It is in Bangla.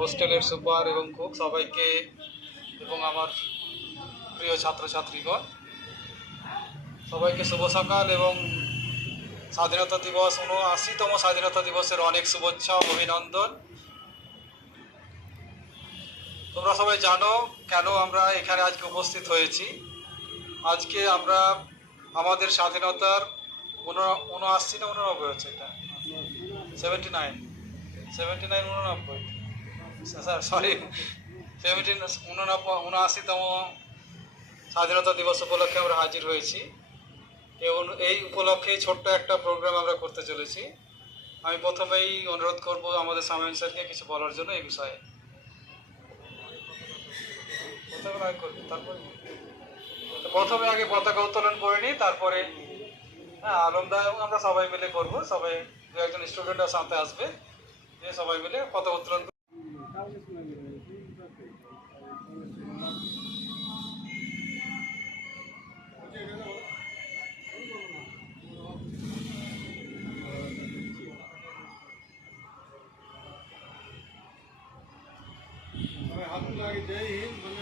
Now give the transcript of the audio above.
হোস্টেলের সুপার এবং কুক সবাইকে এবং আমার প্রিয় ছাত্রছাত্রীগণ সবাইকে শুভ সকাল এবং স্বাধীনতা দিবস ৭৯তম স্বাধীনতা দিবসের অনেক শুভেচ্ছা ও অভিনন্দন। তোমরা সবাই জানো কেন আমরা এখানে আজকে উপস্থিত হয়েছি। আজকে আমরা আমাদের স্বাধীনতার ৭৯ না ৮৯ হচ্ছে, এটা 79 89 স্যার সরি ৭৯তম স্বাধীনতা দিবস উপলক্ষে আমরা হাজির হয়েছি এবং এই উপলক্ষে ছোট্ট একটা প্রোগ্রাম আমরা করতে চলেছি। আমি প্রথমেই অনুরোধ করব আমাদের সামিউল স্যারকে কিছু বলার জন্য এই বিষয়ে। প্রথমে আগে পতাকা উত্তোলন করে নিই, তারপরে আলমদা এবং আমরা সবাই মিলে করব। সবাই দু একজন স্টুডেন্টরা সাথে আসবে, দিয়ে সবাই মিলে পতাকা উত্তোলন। हाथ मिला के जय हिंद।